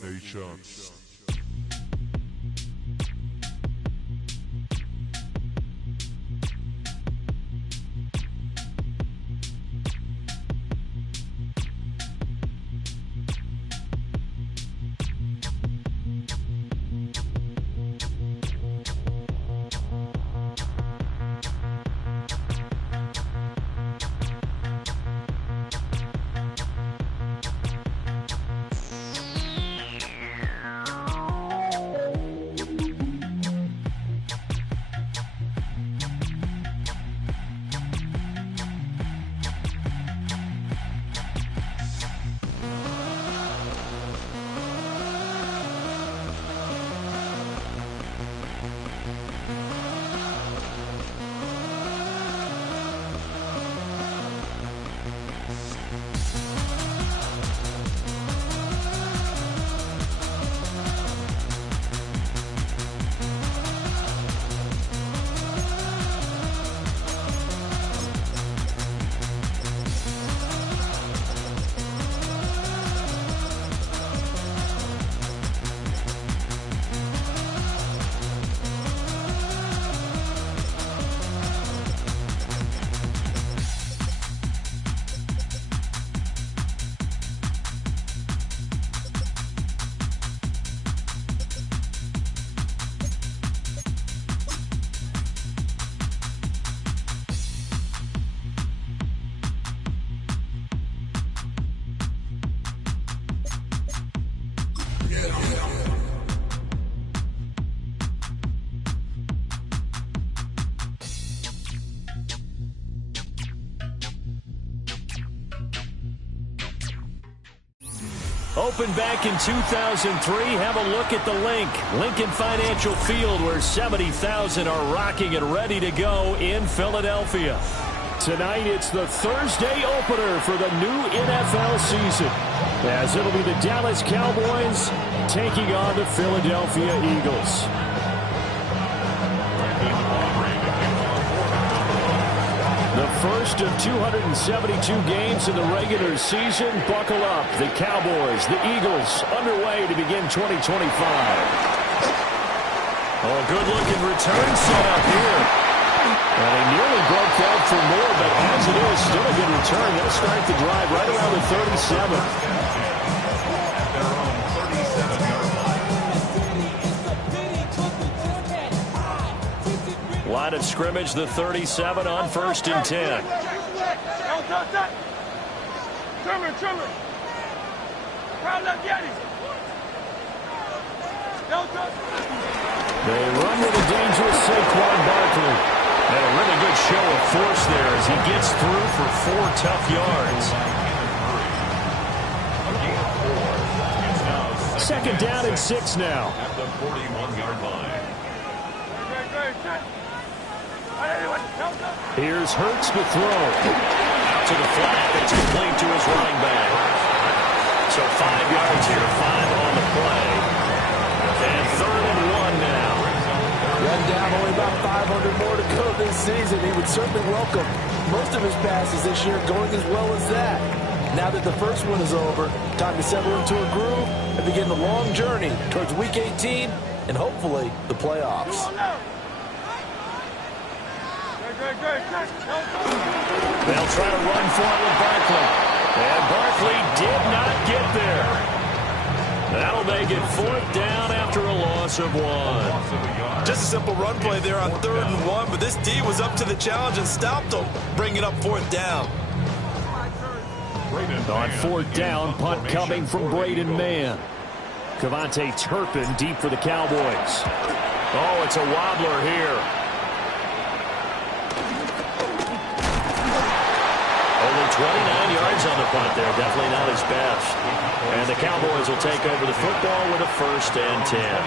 Nations. Opened back in 2003. Have a look at the link. Lincoln Financial Field, where 70,000 are rocking and ready to go in Philadelphia. Tonight, it's the Thursday opener for the new NFL season, as it'll be the Dallas Cowboys taking on the Philadelphia Eagles. The first of 272 games in the regular season. Buckle up. The Cowboys, the Eagles, underway to begin 2025. Oh, good-looking return set up here. And they nearly broke that for more, but as it is, still a good return. They'll start the drive right around the 37. Line of scrimmage, the 37 on 1st and 10. They run with a dangerous Saquon Barkley. And a really good show of force there as he gets through for 4 tough yards. 2nd down and 6 now. At the 41-yard line. Here's Hurts to throw. Out to the flat. It's complete to his running back. So 5 yards here, 5 on the play. And 3rd and 1 now. Run down, only about 500 more to go this season. He would certainly welcome most of his passes this year going as well as that. Now that the first one is over, time to settle into a groove and begin the long journey towards Week 18 and hopefully the playoffs. They'll try to run for it with Barkley. And Barkley did not get there. That'll make it 4th down after a loss of 1. Just a simple run play there on 3rd and 1, but this D was up to the challenge and stopped him, bringing up 4th down. On 4th down, punt coming from Braden Mann. Cavante Turpin deep for the Cowboys. Oh, it's a wobbler here. Only 29 yards on the punt there. Definitely not his best. And the Cowboys will take over the football with a 1st and 10.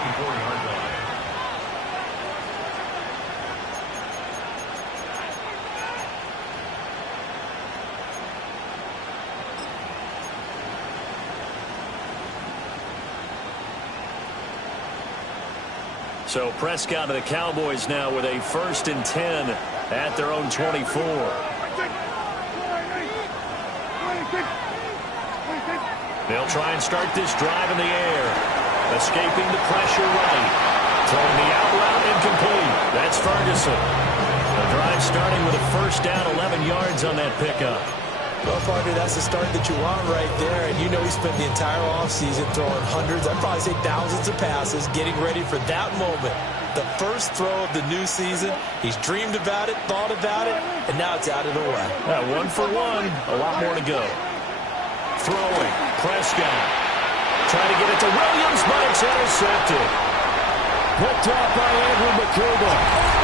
So Prescott and the Cowboys now with a 1st and 10 at their own 24. They'll try and start this drive in the air. Escaping the pressure right. Throwing the out route incomplete. That's Ferguson. The drive starting with a first down, 11 yards on that pickup. Well, partner, that's the start that you want right there. And you know he spent the entire offseason throwing hundreds, I'd probably say thousands of passes, getting ready for that moment. The first throw of the new season. He's dreamed about it, thought about it, and now it's out of the way. 1 for 1. A lot more to go. Throwing. Prescott. Trying to get it to Williams, but it's intercepted. Picked off by Andrew McCougal.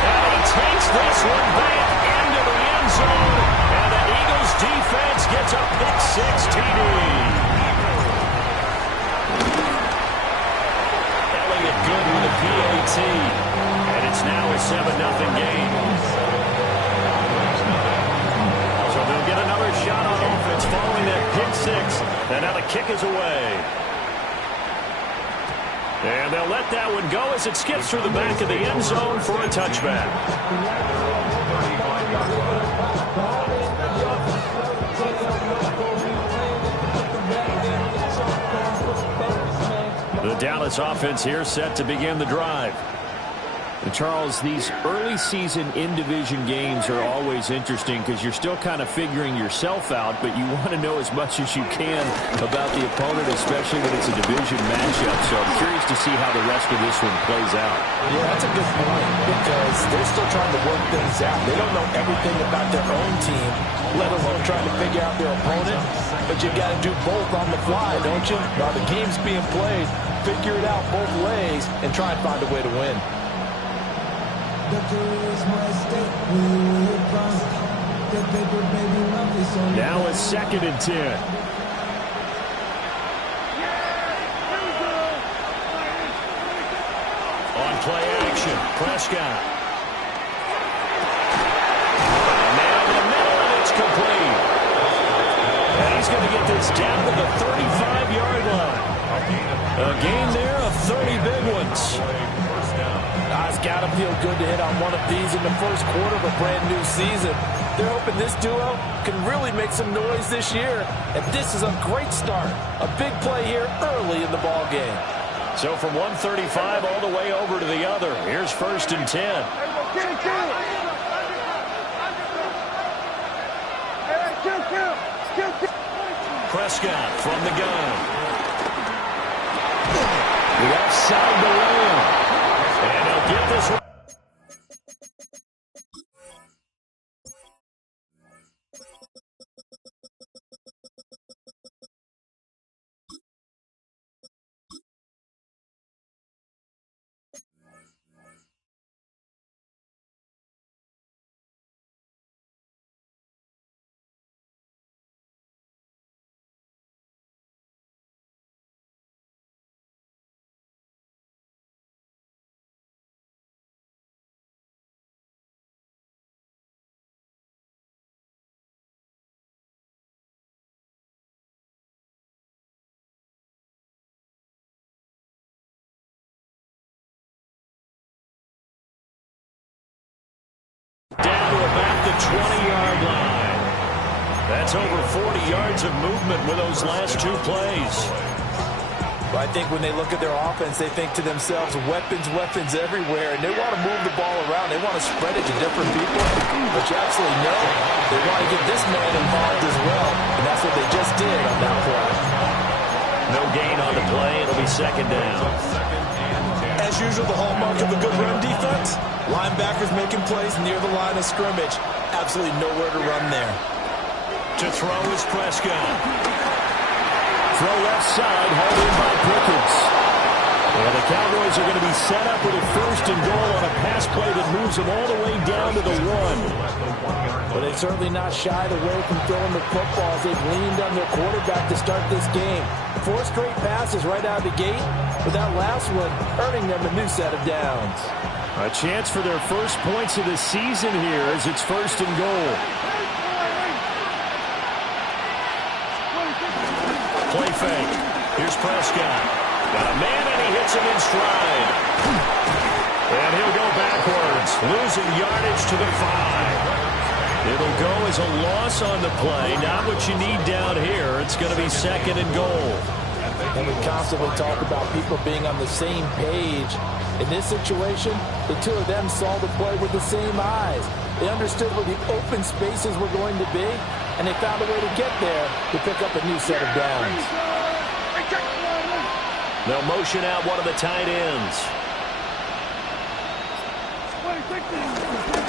And he takes this one back into the end zone. And the Eagles defense gets a pick-six TD. Elliott good with a PAT. And it's now a 7-0 game. So they'll get another shot on offense following that pick-six. And now the kick is away. And they'll let that one go as it skips through the back of the end zone for a touchback. The Dallas offense here set to begin the drive. And Charles, these early season in-division games are always interesting because you're still kind of figuring yourself out, but you want to know as much as you can about the opponent, especially when it's a division matchup. So I'm curious to see how the rest of this one plays out. Yeah, that's a good point because they're still trying to work things out. They don't know everything about their own team, let alone trying to figure out their opponent. But you've got to do both on the fly, don't you? While the game's being played, figure it out both ways and try and find a way to win. Now it's 2nd and 10. On play action, Prescott. Man in the middle, and it's complete. And he's going to get this down to the 35-yard line. A gain there of 30 big ones. It's got to feel good to hit on one of these in the first quarter of a brand new season. They're hoping this duo can really make some noise this year. And this is a great start. A big play here early in the ball game. So from 135 all the way over to the other. Here's 1st and 10. Prescott from the gun. Left side to Lamb. And he'll get this one. Down to about the 20-yard line. That's over 40 yards of movement with those last two plays. Well, I think when they look at their offense, they think to themselves, weapons, weapons everywhere, and they want to move the ball around. They want to spread it to different people, but you absolutely know they want to get this man involved as well, and that's what they just did on that play. No gain on the play. It'll be 2nd down. As usual, the hallmark of a good run defense, linebackers making plays near the line of scrimmage. Absolutely nowhere to run there. To throw is Prescott. Throw left side, hauled in by Pickens. And the Cowboys are going to be set up with a 1st and goal on a pass play that moves them all the way down to the 1. But they've certainly not shied away from throwing the footballs. They've leaned on their quarterback to start this game. 4 straight passes right out of the gate, with that last one earning them a new set of downs. A chance for their first points of the season here as it's 1st and goal. Play fake. Here's Prescott. Got a man and he hits him in stride. And he'll go backwards, losing yardage to the 5. It'll go as a loss on the play. Not what you need down here. It's going to be 2nd and goal. And we constantly talk about people being on the same page. In this situation, the two of them saw the play with the same eyes. They understood where the open spaces were going to be, and they found a way to get there to pick up a new set of downs. They'll motion out one of the tight ends.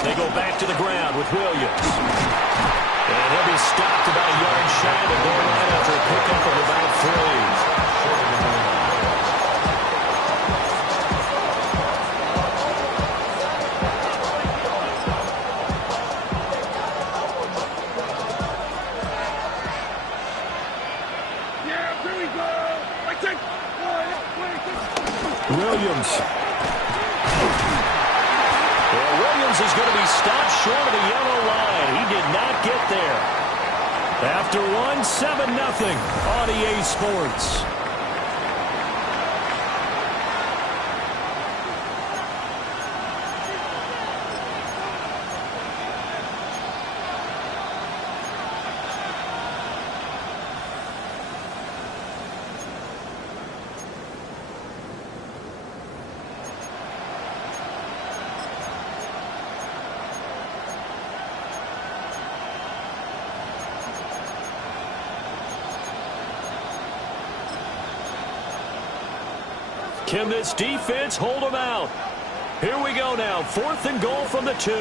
They go back to the ground with Williams. And he'll be stopped about a yard shy of the goal line after a pickup of about 3. Williams. Well, Williams is going to be stopped short of the yellow line. He did not get there. After one, 7-0 on EA Sports. Can this defense hold them out? Here we go now. 4th and goal from the 2. And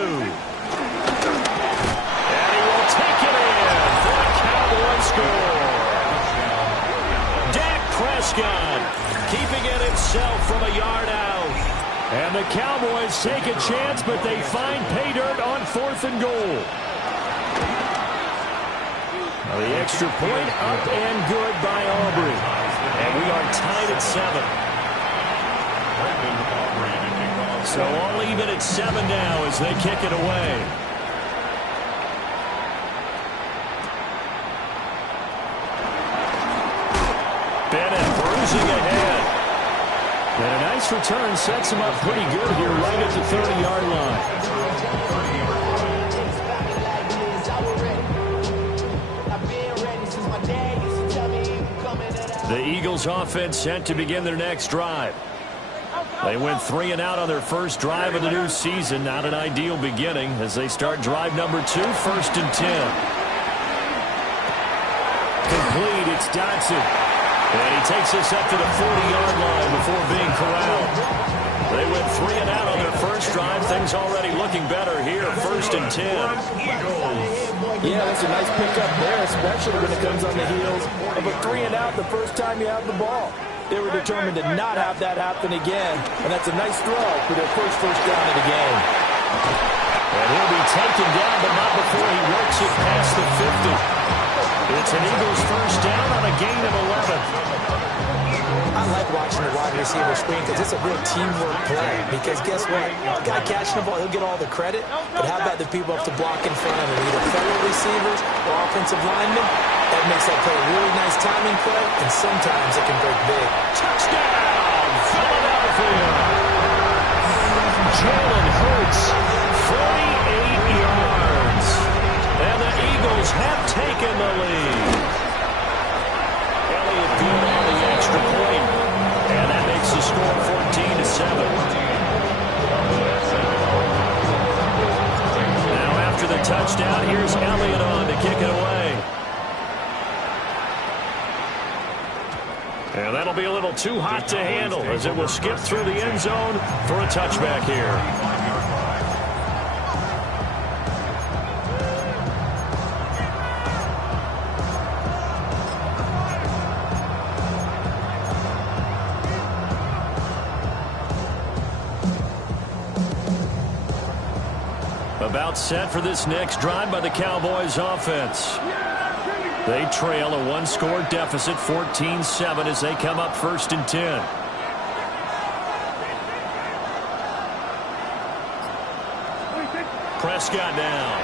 he will take it in for a Cowboy score. Dak Prescott keeping it himself from a yard out. And the Cowboys take a chance, but they find pay dirt on 4th and goal. Now the extra point up and good by Aubrey. And we are tied at 7. So all even at 7 now as they kick it away. Bennett bruising ahead. And a nice return sets him up pretty good here right at the 30-yard line. The Eagles offense set to begin their next drive. They went 3 and out on their first drive of the new season. Not an ideal beginning as they start drive number 2, 1st and 10. Complete, it's Dotson. And he takes us up to the 40-yard line before being corralled. They went 3 and out on their first drive. Things already looking better here, 1st and 10. Yeah, that's a nice pickup there, especially when it comes on the heels of a 3 and out the first time you have the ball. They were determined to not have that happen again, and that's a nice throw for their first down of the game. And he'll be taken down, but not before he works it past the 50. It's an Eagles first down on a gain of 11. I like watching the wide receiver screen because it's a real teamwork play. Because guess what? The guy catching the ball, he'll get all the credit, but how about the people up to block in front of him, either fellow receivers or offensive linemen? That makes that play a really nice timing play, and sometimes it can break big. Touchdown, Philadelphia! Jalen Hurts, 48 yards. And the Eagles have taken the lead. Elliott good on the extra point. And that makes the score 14-7. Now after the touchdown, here's Elliott on to kick it away. And that'll be a little too hot to handle as it will skip through the end zone for a touchback here. About set for this next drive by the Cowboys offense. They trail a one-score deficit, 14-7, as they come up 1st and 10. Prescott now.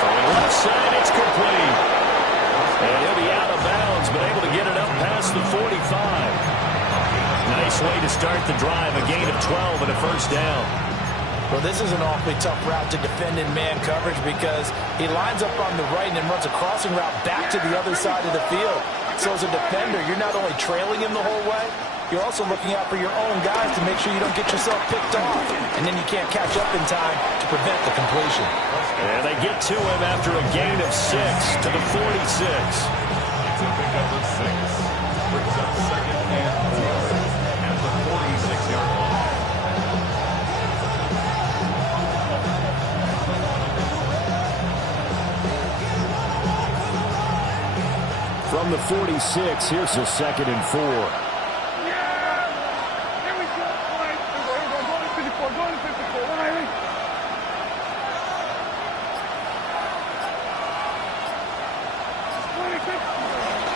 From the left side, it's complete. And he'll be out of bounds, but able to get it up past the 45. Nice way to start the drive, a gain of 12 and a first down. Well, this is an awfully tough route to defend in man coverage because he lines up on the right and then runs a crossing route back to the other side of the field. So as a defender, you're not only trailing him the whole way, you're also looking out for your own guys to make sure you don't get yourself picked off. And then you can't catch up in time to prevent the completion. And they get to him after a gain of 6 to the 46. It's a pickup of 6. Brings up 2nd and 4 at the 46-yard line. From the 46, here's a 2nd and 4.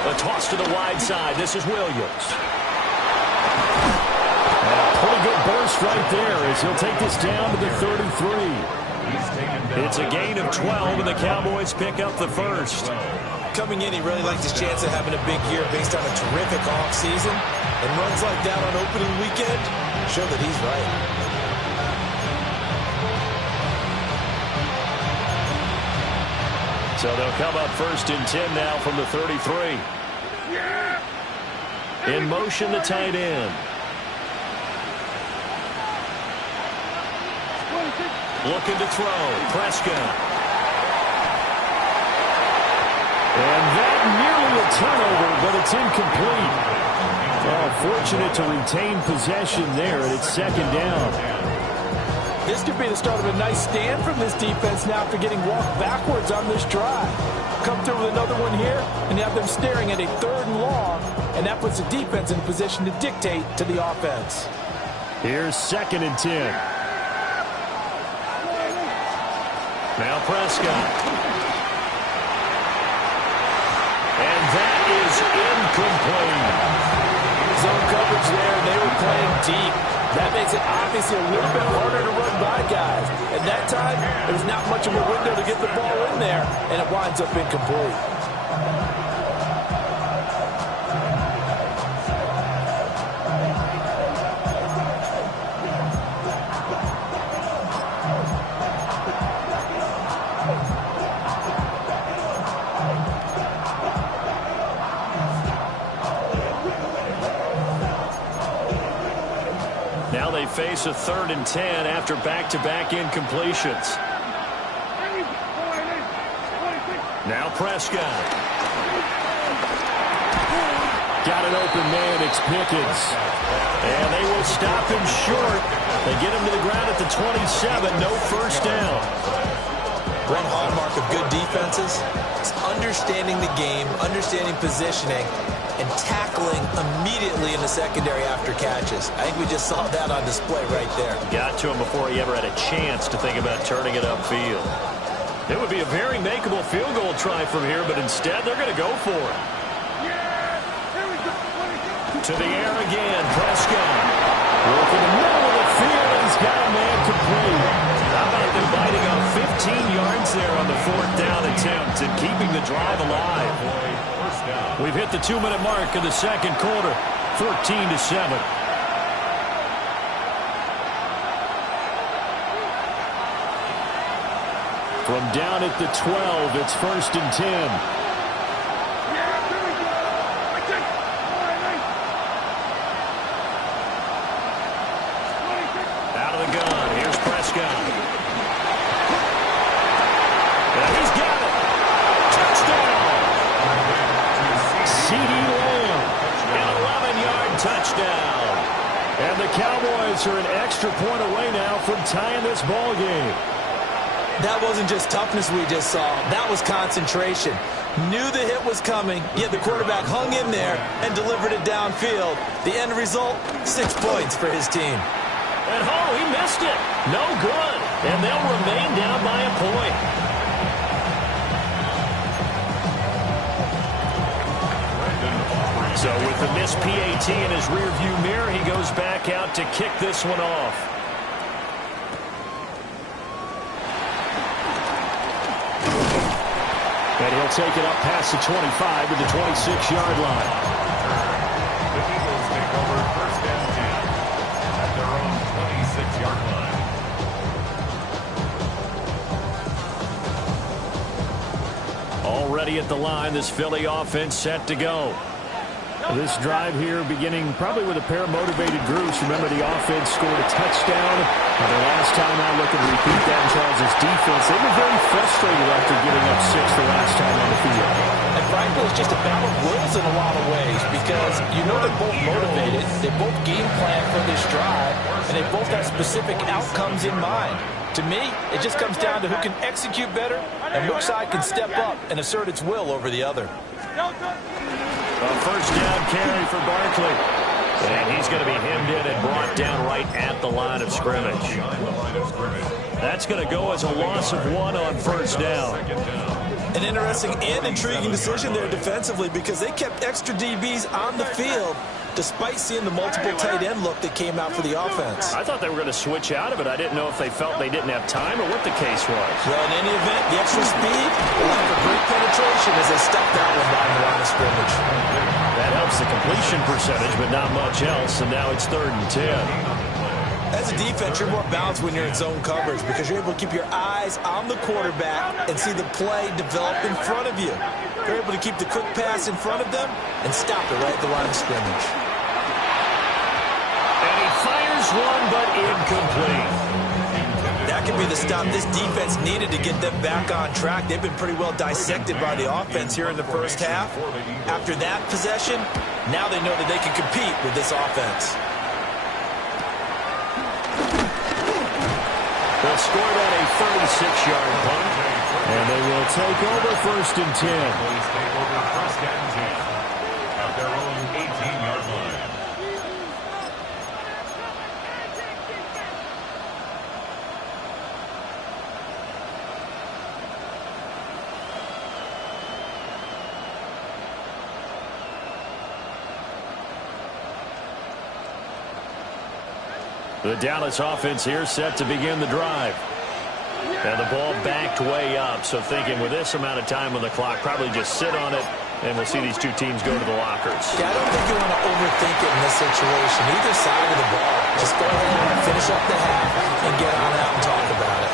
A toss to the wide side. This is Williams. And a pretty good burst right there as he'll take this down to the 33. It's a gain of 12, and the Cowboys pick up the first. Coming in, he really liked his chance of having a big year based on a terrific offseason. And runs like that on opening weekend show that he's right. So they'll come up 1st and 10 now from the 33. In motion, the tight end. Looking to throw. Prescott. And that nearly a turnover, but it's incomplete. Oh, fortunate to retain possession there, and it's 2nd down. This could be the start of a nice stand from this defense now after getting walked backwards on this drive. Come through with another one here, and you have them staring at a 3rd and long, and that puts the defense in a position to dictate to the offense. Here's 2nd and 10. Now Prescott. And that is incomplete. Zone coverage there, and they were playing deep. That makes it obviously a little bit harder to run by guys. At that time, there's not much of a window to get the ball in there, and it winds up incomplete. Now they face a 3rd and 10 after back-to-back incompletions. Now Prescott. Got an open man, it's Pickens. And they will stop him short. They get him to the ground at the 27, no first down. One hallmark of good defenses is understanding the game, understanding positioning, and tackling immediately in the secondary after catches. I think we just saw that on display right there. Got to him before he ever had a chance to think about turning it upfield. It would be a very makeable field goal try from here, but instead they're going to go for it. To the air again, Prescott. Working the middle of the field, and he's got a man complete. How about them biting up 15 yards there on the 4th down attempt and keeping the drive alive? We've hit the 2-minute mark of the 2nd quarter, 14-7. From down at the 12, it's 1st and 10. Out of the gun, here's Prescott. And he's got it. Touchdown. CeeDee Lamb, an 11-yard touchdown. And the Cowboys are an extra point away now from tying this ball game. That wasn't just toughness we just saw. That was concentration. Knew the hit was coming, yet the quarterback hung in there and delivered it downfield. The end result, 6 points for his team. And he missed it. No good. And they'll remain down by a point. So with the missed PAT in his rearview mirror, he goes back out to kick this one off. And he'll take it up past the 25 to the 26-yard line. The Eagles take over 1st and 10 at their own 26-yard line. ready at the line. This Philly offense set to go. This drive here beginning probably with a pair of motivated groups. Remember, the offense scored a touchdown. And the last time I look and repeat that in Charles' defense, they were very frustrated after giving up 6 the last time on the field. And frankly, it's just a battle of wills in a lot of ways because you know they're both motivated. They both game plan for this drive, and they both have specific outcomes in mind. To me, it just comes down to who can execute better and which side can step up and assert its will over the other. A first down carry for Barkley. And he's going to be hemmed in and brought down right at the line of scrimmage. That's going to go as a loss of 1 on first down. An interesting and intriguing decision there defensively because they kept extra DBs on the field despite seeing the multiple tight end look that came out for the offense. I thought they were going to switch out of it. I didn't know if they felt they didn't have time or what the case was. Well, in any event, the extra speed will have a great penetration as they stop that one down the line of scrimmage. That helps the completion percentage, but not much else, and now it's 3rd and 10. As a defense, you're more balanced when you're in zone coverage because you're able to keep your eyes on the quarterback and see the play develop in front of you. You're able to keep the quick pass in front of them and stop it right at the line of scrimmage. And he fires one, but incomplete. That could be the stop this defense needed to get them back on track. They've been pretty well dissected by the offense here in the first half. After that possession, now they know that they can compete with this offense. They'll score that a 36-yard punt. And they will take over 1st and 10. Please take over 1st and 10 at their own 18-yard line. The Dallas offense here set to begin the drive. And the ball backed way up, so thinking with this amount of time on the clock, probably just sit on it, and we'll see these two teams go to the lockers. Yeah, I don't think you want to overthink it in this situation. Either side of the ball. Just go ahead and finish up the half and get on out and talk about it.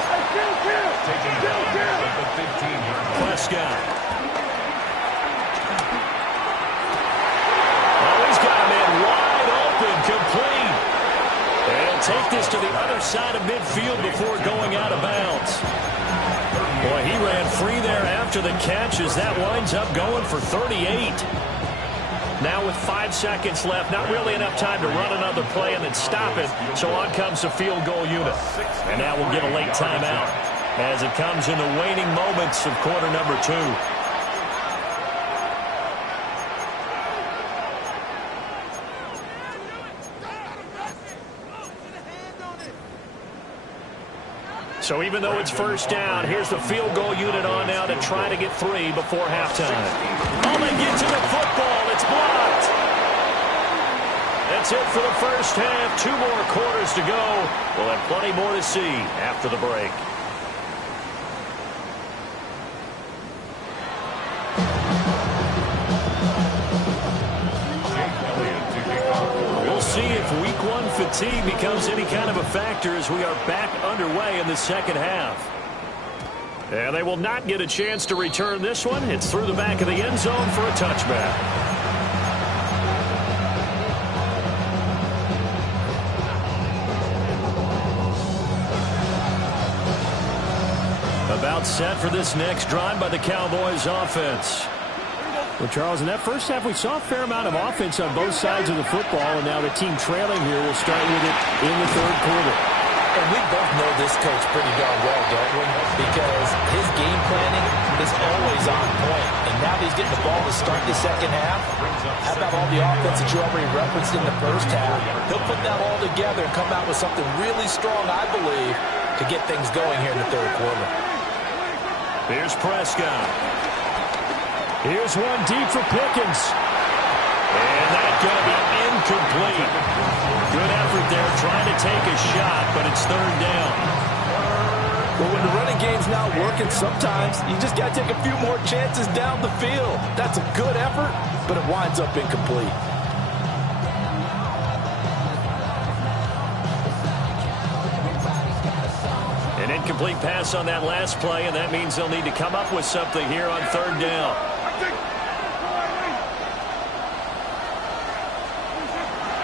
Taking down at the 15-yard line. Prescott. Oh, he's got a man wide open, complete. And he'll take this to the other side of midfield before going out of bounds. Boy, he ran free there after the catch as that winds up going for 38. Now with 5 seconds left, not really enough time to run another play and then stop it. So on comes the field goal unit. And now we'll get a late timeout as it comes in the waning moments of quarter number 2. So even though it's first down, here's the field goal unit on now to try to get 3 before halftime. Oh, they get to the football. It's blocked. That's it for the first half. 2 more quarters to go. We'll have plenty more to see after the break. We'll see if week 1 fatigue becomes any kind of a factor as we are back underway in the second half. And they will not get a chance to return this one. It's through the back of the end zone for a touchback. About set for this next drive by the Cowboys offense. Well, Charles, in that first half, we saw a fair amount of offense on both sides of the football, and now the team trailing here will start with it in the 3rd quarter. And we both know this coach pretty darn well, don't we? Because his game planning is always on point. And now that he's getting the ball to start the second half, how about all the offense that you already referenced in the first half? He'll put that all together and come out with something really strong, I believe, to get things going here in the 3rd quarter. Here's Prescott. Here's one deep for Pickens. And that's going to be incomplete. Good effort there trying to take a shot, but it's 3rd down. Well, when the running game's not working, sometimes you just got to take a few more chances down the field. That's a good effort, but it winds up incomplete. An Incomplete pass on that last play, and that means they'll need to come up with something here on third down.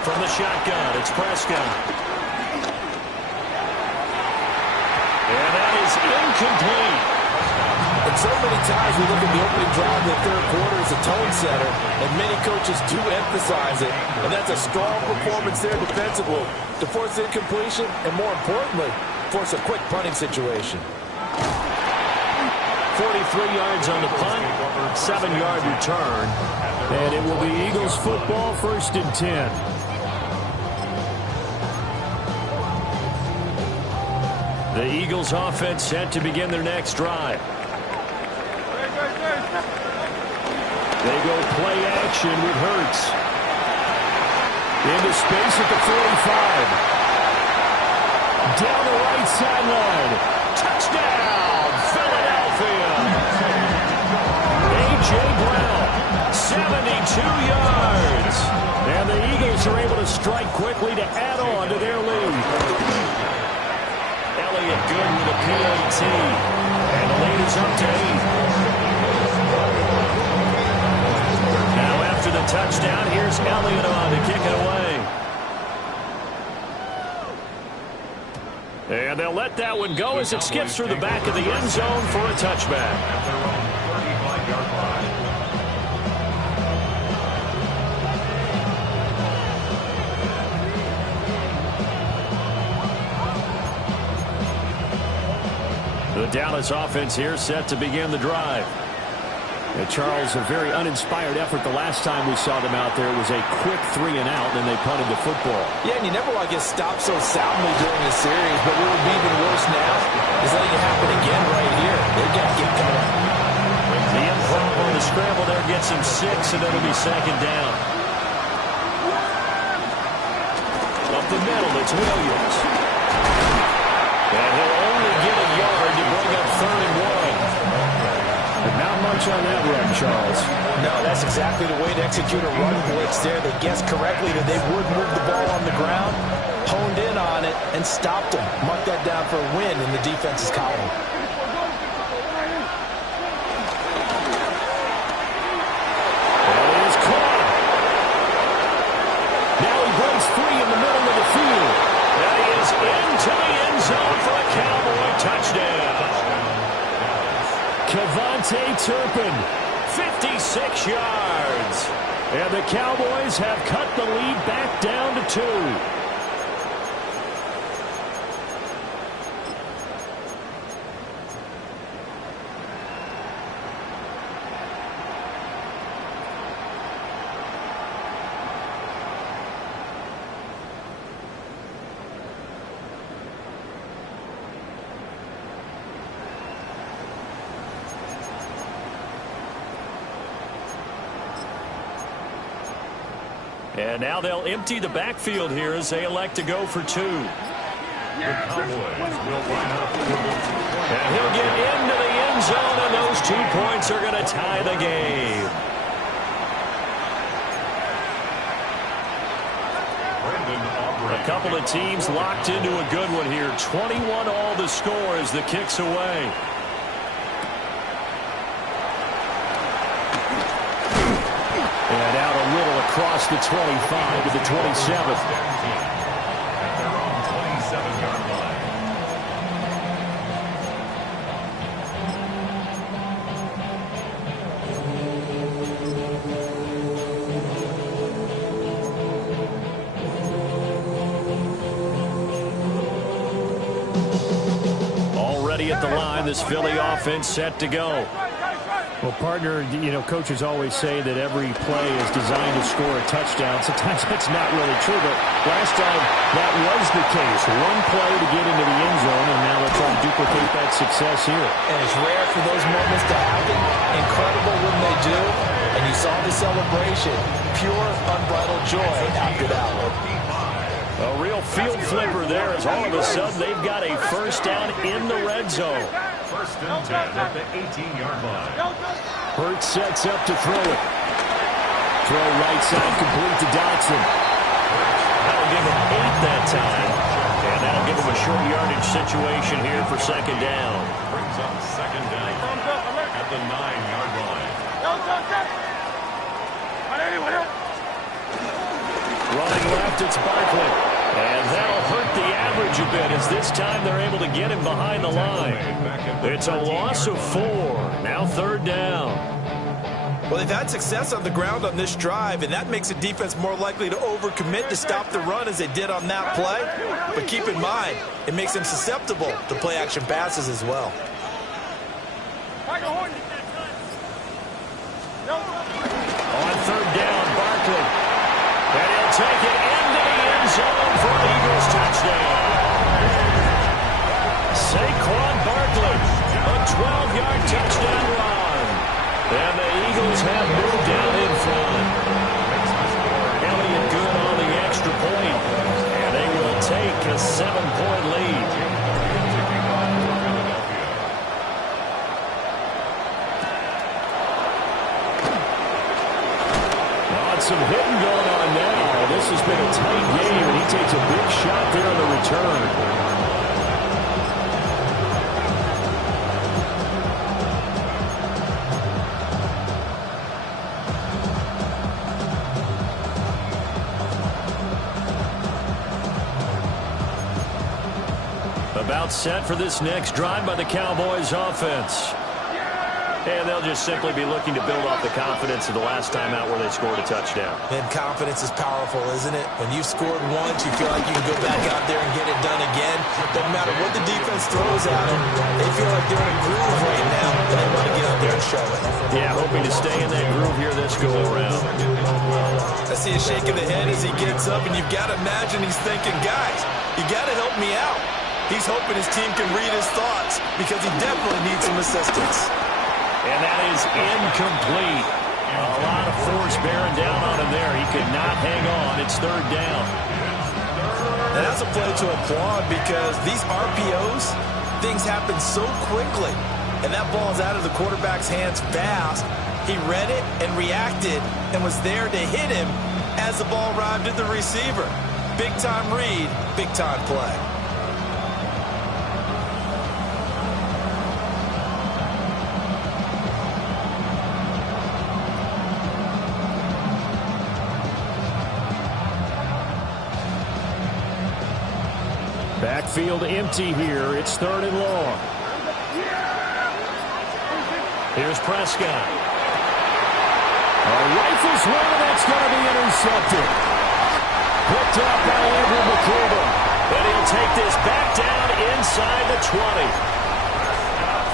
From the shotgun, it's Prescott. And that is incomplete. And so many times we look at the opening drive in the third quarter as a tone setter, and many coaches do emphasize it. And that's a strong performance there defensively to force incompletion and, more importantly, force a quick punting situation. 43 yards on the punt, 7-yard return. And it will be Eagles football, 1st and 10. The Eagles offense set to begin their next drive. They go play action with Hurts. Into space at the 45. Down the right sideline. Touchdown, Philadelphia. A.J. Brown, 72 yards. And the Eagles are able to strike quickly to add on to their lead. Elliott good with a PAT. And the lead is up to 8. Now after the touchdown, here's Elliott on to kick it away. And they'll let that one go as it skips through the back of the end zone for a touchback. The Dallas offense here set to begin the drive. And Charles, a very uninspired effort the last time we saw them out there. It was a quick 3 and out, and then they punted the football. Yeah, and you never want to get stopped so soundly during the series, but what would be even worse now is letting it happen again right here. They've got to get going. The improv on the scramble there gets him 6, and it'll be 2nd down. Up the middle, it's Williams. And he'll only get a yard to bring up 3rd and 1. But not much on that run, Charles. No, that's exactly the way to execute a run blitz there. They guessed correctly that they would move the ball on the ground, honed in on it, and stopped them. Mark that down for a win in the defense's column. Now he breaks free in the middle of the field. And he is into the end zone for a Cowboy touchdown. Kevontae Turpin, 56 yards. And the Cowboys have cut the lead back down to 2. And now they'll empty the backfield here as they elect to go for 2. And he'll get into the end zone, and those 2 points are going to tie the game. A couple of teams locked into a good one here. 21 all the score as the kick's away. And out a little across the 25 to the 27th. They're on 27-yard line. Already at the line, this Philly offense set to go. Well, partner, you know, coaches always say that every play is designed to score a touchdown. Sometimes that's not really true, but last time that was the case. One play to get into the end zone, and now they'll try to duplicate that success here. And it's rare for those moments to happen. Incredible when they do. And you saw the celebration. Pure, unbridled joy after that one. A real field flipper there as all of a sudden they've got a first down in the red zone. 1st and 10 at the 18-yard line. Hurts sets up to throw it. Throw right side complete to Dotson. That'll give him 8 that time. And that'll give him a short yardage situation here for second down. Brings up second down at the 9-yard line. Running left, it's Barkley. And that'll hurt the average a bit as this time they're able to get him behind the line. It's a loss of 4. Now third down. Well, they've had success on the ground on this drive, and that makes the defense more likely to overcommit to stop the run as they did on that play. But keep in mind, it makes them susceptible to play-action passes as well. On third down, Barkley. And he'll take it into the end zone for an Eagles touchdown. Saquon Barkley, a 12-yard touchdown run. And the Eagles have moved down in front. Elliott good on the extra point. And they will take a 7-point lead. Some hitting going on now. This has been a tight game, and he takes a big shot there on the return. About set for this next drive by the Cowboys offense. And they'll just simply be looking to build off the confidence of the last time out where they scored a touchdown. And confidence is powerful, isn't it? When you've scored once, you feel like you can go back out there and get it done again. Doesn't matter what the defense throws at them. They feel like they're in a groove right now, and they want to get out there and show it. Yeah, hoping to stay in that groove here this go-around. I see a shake of the head as he gets up, and you've got to imagine he's thinking, guys, you got to help me out. He's hoping his team can read his thoughts because he definitely needs some assistance. And that is incomplete. A lot of force bearing down on him there. He could not hang on. It's third down. And that's a play to applaud because these RPOs, things happen so quickly. And that ball's out of the quarterback's hands fast. He read it and reacted and was there to hit him as the ball arrived at the receiver. Big-time read, big-time play. Backfield empty here. It's third and long. Here's Prescott. A rifle swing, and that's going to be intercepted. Picked up by Andrew McCabe. And he'll take this back down inside the 20.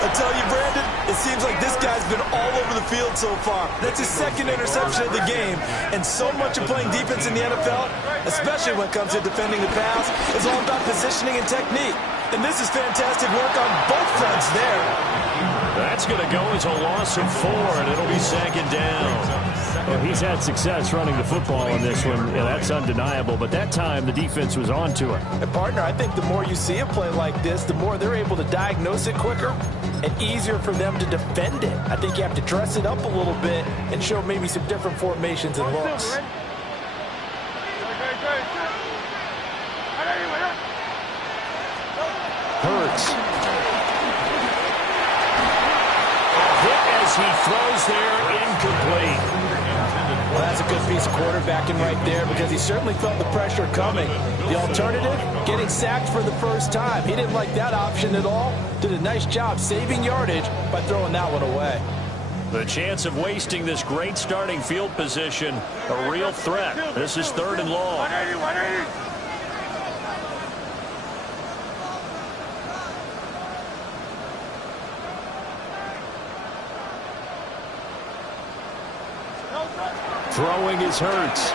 I tell you, Brandon, it seems like this guy's been all over the field so far. That's his second interception of the game. And so much of playing defense in the NFL, especially when it comes to defending the pass, is all about positioning and technique. And this is fantastic work on both fronts there. That's going to go as a loss of 4, and it'll be second down. Well, he's had success running the football in this one. Yeah, that's undeniable. But that time, the defense was on to it. And, partner, I think the more you see a play like this, the more they're able to diagnose it quicker and easier for them to defend it. I think you have to dress it up a little bit and show maybe some different formations and looks. Hurts. He throws there, incomplete. Well, that's a good piece of quarterbacking right there because he certainly felt the pressure coming. The alternative, getting sacked for the first time. He didn't like that option at all. Did a nice job saving yardage by throwing that one away. The chance of wasting this great starting field position, a real threat. This is third and long. Throwing is Hurts.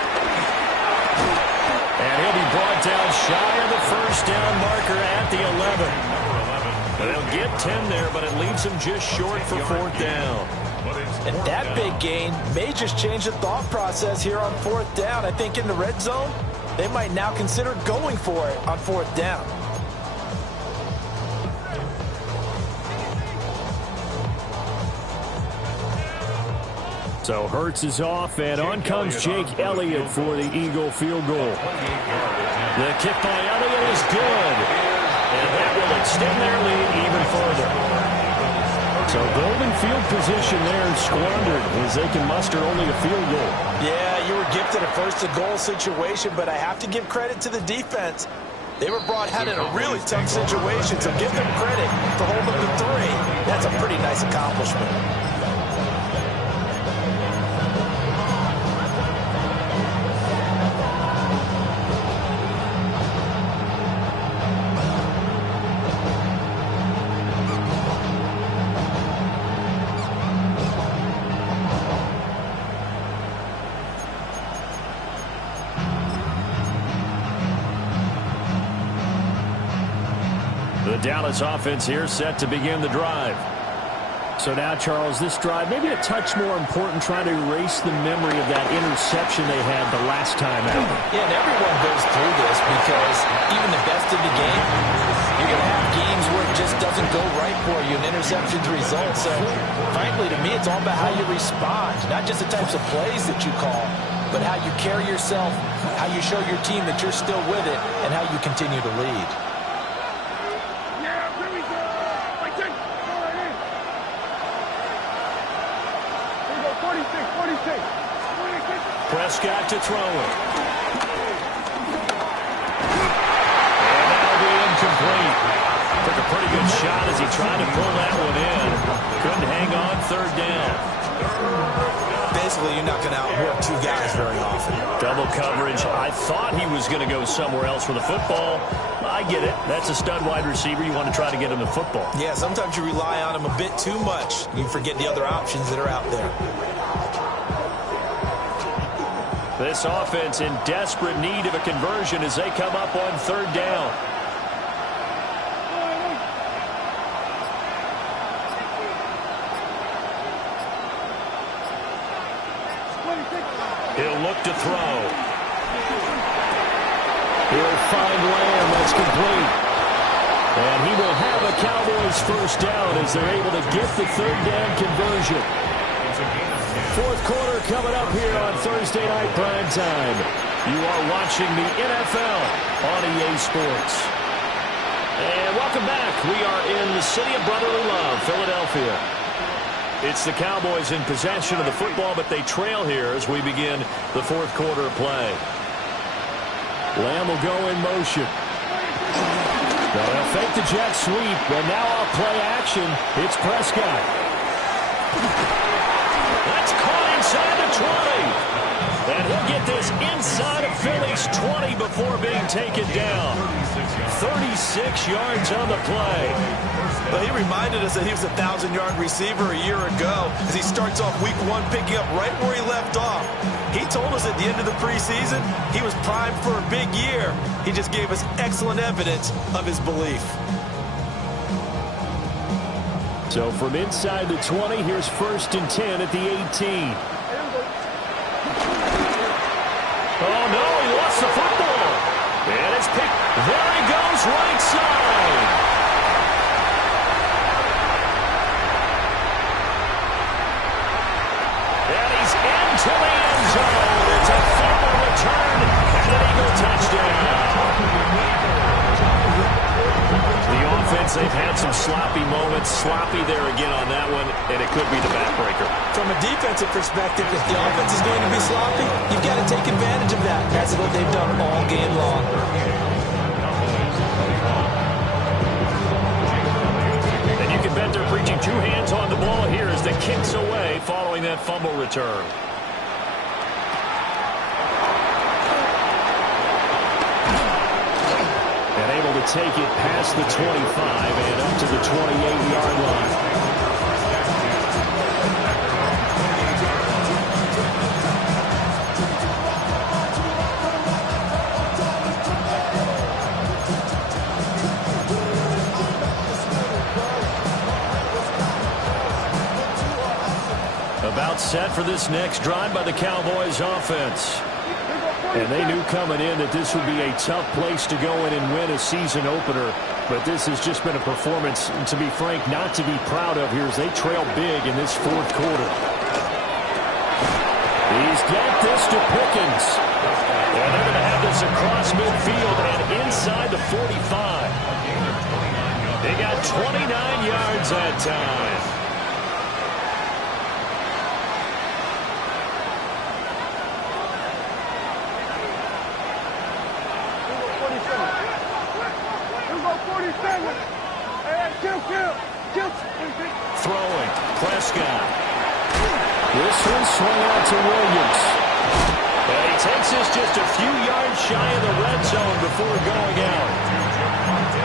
And he'll be brought down shy of the first down marker at the 11. They'll get 10 there, but it leaves him just short for fourth down. And that big gain may just change the thought process here on fourth down. I think in the red zone, they might now consider going for it on fourth down. So Hurts is off, and on comes Jake Elliott for the Eagle field goal. The kick by Elliott is good. And that will extend their lead even further. So golden field position there squandered as they can muster only a field goal. Yeah, you were gifted a first-to-goal situation, but I have to give credit to the defense. They were brought out in a really tough situation, so give them credit for holding them to 3. That's a pretty nice accomplishment. The Dallas offense here set to begin the drive. So now, Charles, this drive maybe a touch more important, trying to erase the memory of that interception they had the last time out. Yeah, and everyone goes through this because even the best of the game, you're going to have games where it just doesn't go right for you, and interceptions result. So, frankly, to me, it's all about how you respond, not just the types of plays that you call, but how you carry yourself, how you show your team that you're still with it, and how you continue to lead. Prescott to throw it. And that'll be incomplete. Took a pretty good shot as he tried to pull that one in. Couldn't hang on, 3rd down. Basically, you're not going to outwork 2 guys very often. Double coverage. I thought he was going to go somewhere else with the football. I get it. That's a stud wide receiver. You want to try to get him the football. Yeah, sometimes you rely on him a bit too much. You forget the other options that are out there. This offense in desperate need of a conversion as they come up on 3rd down. He'll look to throw. He'll find Lamb. That's complete. And he will have a Cowboys 1st down as they're able to get the 3rd down conversion. 4th quarter coming up here on Thursday Night Prime Time. You are watching the NFL on EA Sports. And welcome back. We are in the city of brotherly love, Philadelphia. It's the Cowboys in possession of the football, but they trail here as we begin the 4th quarter play. Lamb will go in motion. They'll fake the jet sweep, and now off play action, it's Prescott. That's caught inside the 20. And he'll get this inside of Philly's 20 before being taken down. 36 yards on the play. But he reminded us that he was a 1,000-yard receiver a year ago as he starts off week 1 picking up right where he left off. He told us at the end of the preseason he was primed for a big year. He just gave us excellent evidence of his belief. So from inside the 20, here's 1st and 10 at the 18. Oh, no, he lost the football. And it's picked. There he goes, right side. And he's into the end zone. It's a fumble return and an Eagle touchdown. The offense, they've had some sloppy moments. Sloppy there again on that one, and it could be the backbreaker. From a defensive perspective, if the offense is going to be sloppy, you've got to take advantage of that. That's what they've done all game long. And you can bet they're preaching 2 hands on the ball here as the kicks away following that fumble return. And able to take it past the 25 and up to the 28-yard line. About set for this next drive by the Cowboys offense. And they knew coming in that this would be a tough place to go in and win a season opener. But this has just been a performance, to be frank, not to be proud of here as they trail big in this 4th quarter. He's got this to Pickens. And they're going to have this across midfield and inside the 45. He got 29 yards that time. Throwing, Prescott. This one swung out to Williams. And he takes this just a few yards shy of the red zone before going out.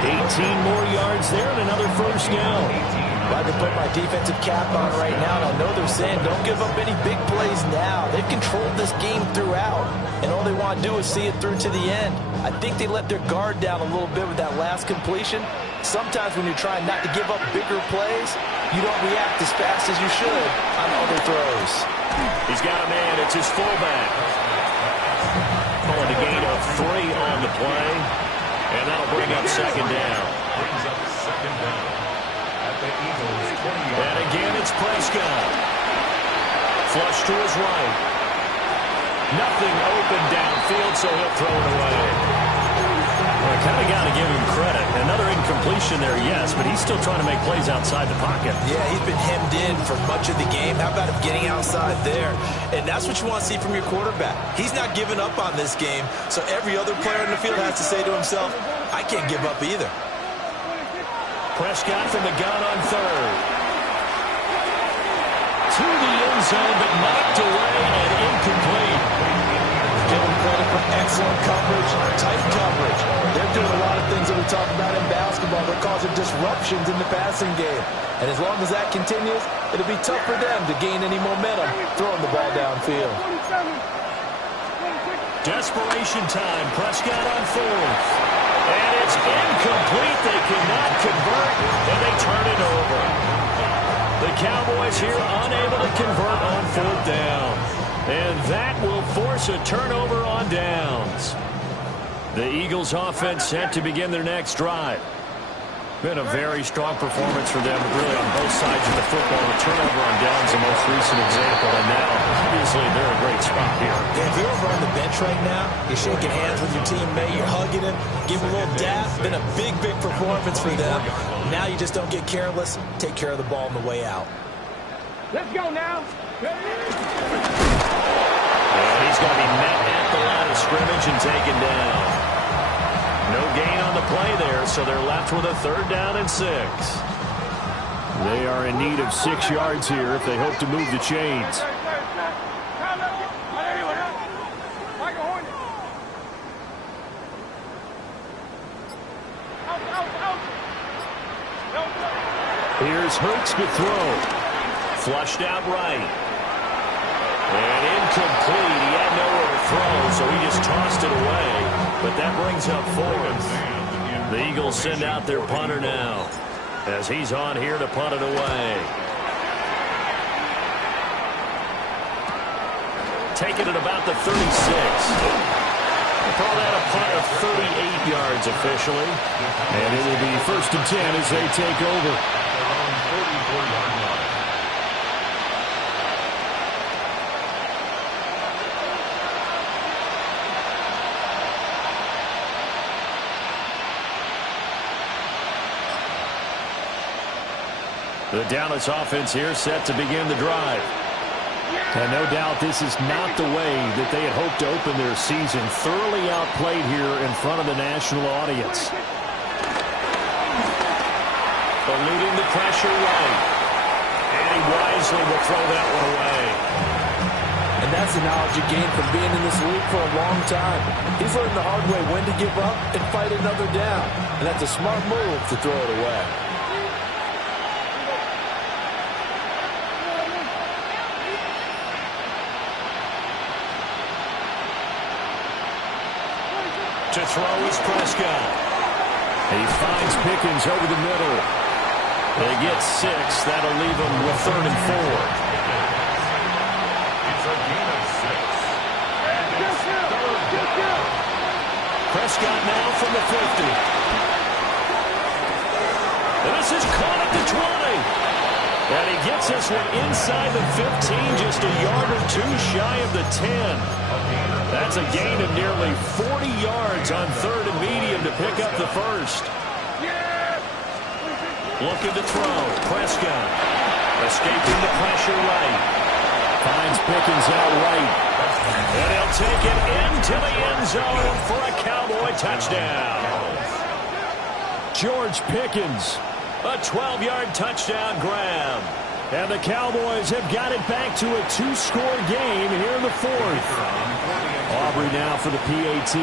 18 more yards there and another first down. I can put my defensive cap on right now, and I know they're saying don't give up any big plays now. They've controlled this game throughout, and all they want to do is see it through to the end. I think they let their guard down a little bit with that last completion. Sometimes when you're trying not to give up bigger plays, you don't react as fast as you should on other throws. He's got a man. It's his fullback. Calling a gain of 3 on the play, and that'll bring up second down. Brings up second down at the Eagles' 20-yard. And again, it's Prescott. Flush to his right. Nothing open downfield, so he'll throw it away. Well, I kind of got to give him credit. Another incompletion there, yes, but he's still trying to make plays outside the pocket. Yeah, he's been hemmed in for much of the game. How about him getting outside there? And that's what you want to see from your quarterback. He's not giving up on this game, so every other player in the field has to say to himself, I can't give up either. Prescott from the gun on third. To the end zone, but knocked away and incomplete. Give them credit for excellent coverage, tight coverage. They're doing a lot of things that we talk about in basketball. They're causing disruptions in the passing game. And as long as that continues, it'll be tough for them to gain any momentum throwing the ball downfield. Desperation time. Prescott on fourth. And it's incomplete. They cannot convert, and they turn it over. The Cowboys here unable to convert on fourth down. And that will force a turnover on downs. The Eagles offense set to begin their next drive. Been a very strong performance for them, really on both sides of the football. The turnover on downs, the most recent example, and now, obviously, they're in a great spot here. Yeah, if you're over on the bench right now, you're shaking hands with your teammate, you're hugging him, give him a little dap. Been a big, big performance for them. Now you just don't get careless. Take care of the ball on the way out. Let's go now. And he's going to be met at the line of scrimmage and taken down. No gain on the play there, so they're left with a 3rd down and 6. They are in need of 6 yards here if they hope to move the chains. Here's Hurts to throw. Flushed out right. And incomplete. He had nowhere to throw, so he just tossed it away. But that brings up 4th. The Eagles send out their punter now, as he's on here to punt it away. Taking it about the 36. Call that a punt of 38 yards officially. And it will be 1st and 10 as they take over. Around 44-yard line. The Dallas offense here set to begin the drive. And no doubt this is not the way that they had hoped to open their season. Thoroughly outplayed here in front of the national audience. Eluding the pressure right. And he wisely will throw that one away. And that's the knowledge you gain from being in this league for a long time. He's learned the hard way when to give up and fight another down. And that's a smart move to throw it away. To throw is Prescott. He finds Pickens over the middle. They get 6. That'll leave them with 3rd and 4. It's a gain of 6. Prescott now from the 50. And this is caught at the 20. And he gets this one inside the 15, just a yard or 2 shy of the 10. That's a gain of nearly 40 yards on 3rd and medium to pick up the 1st. Looking to throw. Prescott. Escaping the pressure right. Finds Pickens out right. And he'll take it into the end zone for a Cowboy touchdown. George Pickens. A 12-yard touchdown grab. And the Cowboys have got it back to a 2-score game here in the fourth. Aubrey now for the PAT.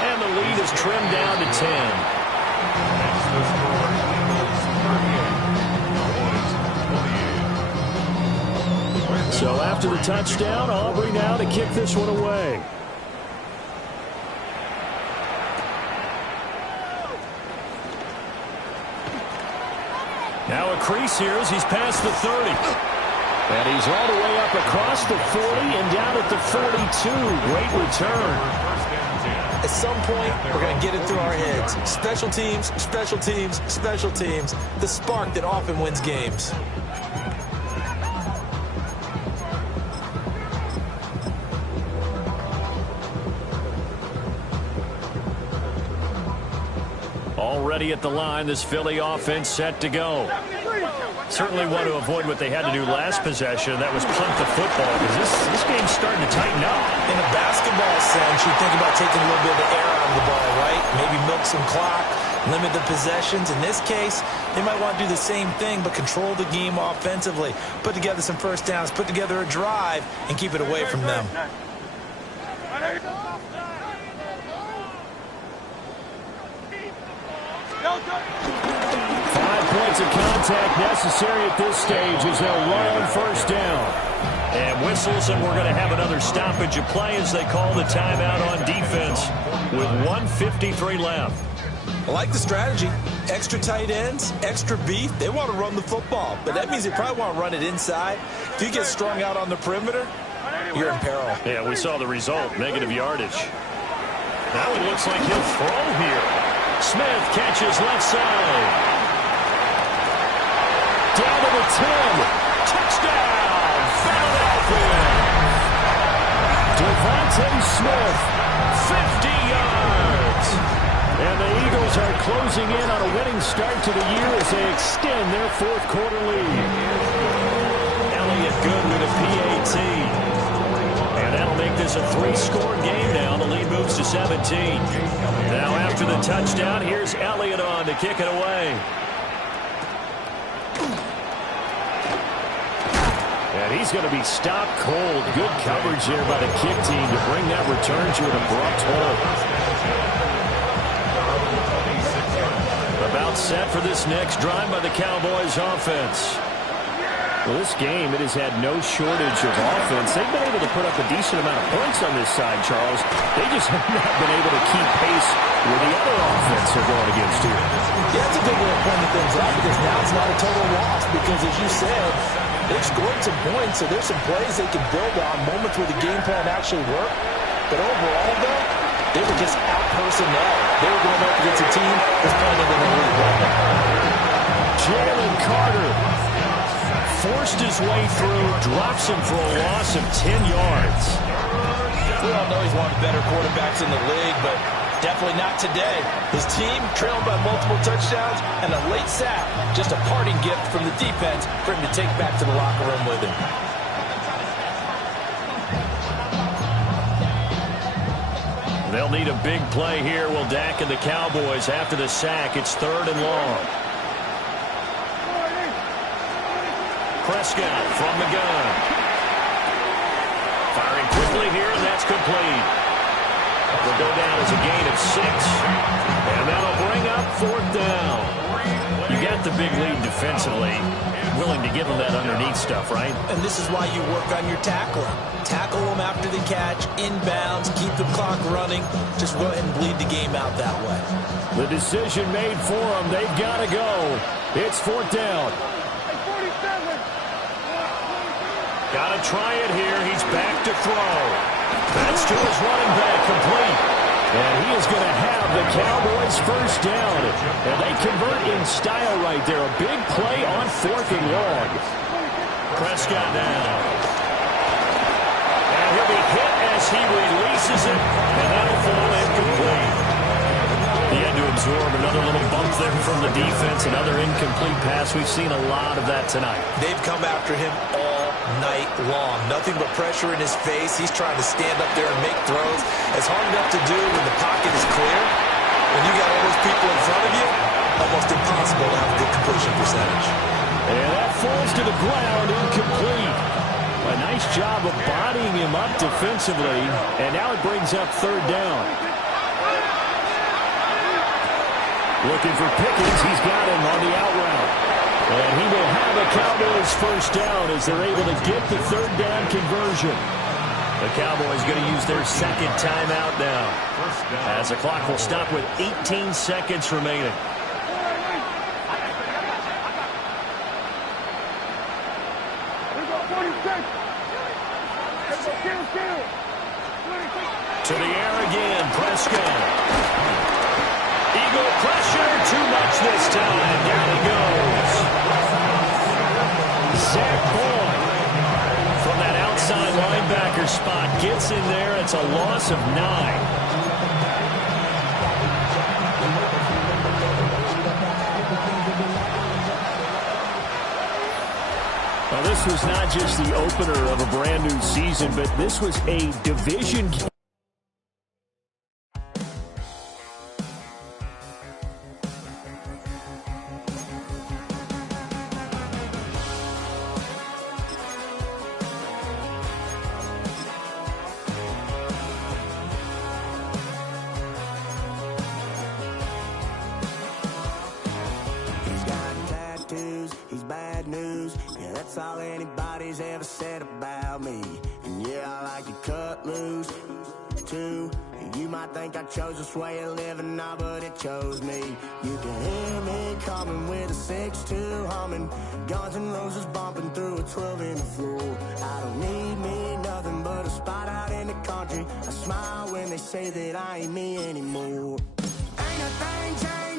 And the lead is trimmed down to 10. So after the touchdown, Aubrey now to kick this one away. Now a crease here as he's past the 30. And he's all the way up across the 40 and down at the 42. Great return. At some point, we're going to get it through our heads. Special teams, special teams, special teams. The spark that often wins games. Already at the line, this Philly offense set to go. Certainly want to avoid what they had to do last possession. That was punt the football, because this game's starting to tighten up. In a basketball sense, you think about taking a little bit of the air out of the ball, right? Maybe milk some clock, limit the possessions. In this case, they might want to do the same thing, but control the game offensively. Put together some first downs, put together a drive, and keep it away from them. 5 points of contact necessary at this stage as they'll run on first down. And whistles, and we're going to have another stoppage of play as they call the timeout on defense with 1:53 left. I like the strategy. Extra tight ends, extra beef. They want to run the football, but that means they probably want to run it inside. If you get strung out on the perimeter, you're in peril. Yeah, we saw the result, negative yardage. Now it looks like he'll throw here. Smith catches left side. Down to the 10. Touchdown, Philadelphia. Devontae Smith, 50 yards. And the Eagles are closing in on a winning start to the year as they extend their fourth quarter lead. Elliott good with a PAT. And that'll make this a 3-score game now. The lead moves to 17. Now after the touchdown, here's Elliott on to kick it away. And he's going to be stopped cold. Good coverage there by the kick team to bring that return to an abrupt halt. About set for this next drive by the Cowboys offense. Well, this game, it has had no shortage of offense. They've been able to put up a decent amount of points on this side, Charles. They just have not been able to keep pace with the other offense they're going against here. Yeah, that's a good way of pointing things out, because now it's not a total loss, because as you said, they've scored some points, so there's some plays they can build on, moments where the game plan actually worked. But overall, though, they were just out-personnel. They were going up against a team that's playing at an elite level. Jalen Carter forced his way through, drops him for a loss of 10 yards. We all know he's one of the better quarterbacks in the league, but definitely not today. His team trailed by multiple touchdowns and a late sack. Just a parting gift from the defense for him to take back to the locker room with him. They'll need a big play here. Will Dak and the Cowboys after the sack. It's 3rd and long. Prescott from the gun. Firing quickly here, and that's complete. Will go down as a gain of 6. And that'll bring up 4th down. You got the big lead defensively. Willing to give them that underneath stuff, right? And this is why you work on your tackling. Tackle them after the catch, inbounds, keep the clock running. Just go ahead and bleed the game out that way. The decision made for them. They've got to go. It's 4th down. Got to try it here. He's back to throw. That's to his running back, complete. And he is going to have the Cowboys first down. And they convert in style right there. A big play on 4th and long. Prescott now. He'll be hit as he releases it, and that'll fall incomplete. He had to absorb another little bump there from the defense, another incomplete pass. We've seen a lot of that tonight. They've come after him all night long. Nothing but pressure in his face. He's trying to stand up there and make throws. It's hard enough to do when the pocket is clear. When you got all those people in front of you, almost impossible to have a good completion percentage. And that falls to the ground, incomplete. A nice job of bodying him up defensively, and now it brings up third down. Looking for Pickens. He's got him on the out route. And he will have a Cowboys first down as they're able to get the third down conversion. The Cowboys going to use their second timeout now, as the clock will stop with 18 seconds remaining. To the air again, Prescott. Eagle pressure, too much this time. Down he goes. Zach Boyd from that outside linebacker spot gets in there. It's a loss of 9. Well, this was not just the opener of a brand new season, but this was a division game. That's all anybody's ever said about me. And yeah, I like to cut loose, too. You might think I chose this way of living now, but it chose me. You can hear me coming with a 6-2 humming. Guns N' Roses bumping through a 12 in the floor. I don't need me nothing but a spot out in the country. I smile when they say that I ain't me anymore. Ain't a thing changed.